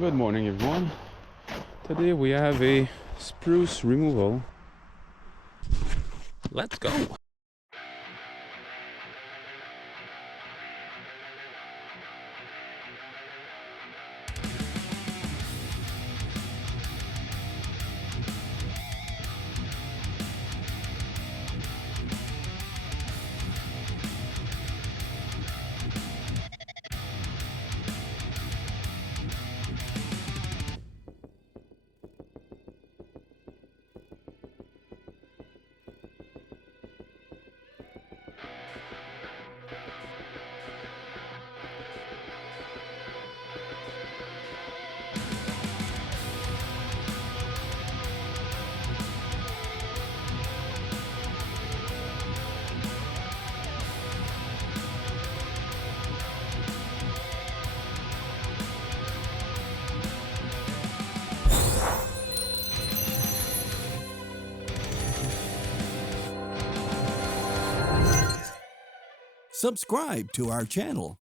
Good morning, everyone. Today we have a spruce removal. Let's go. Subscribe to our channel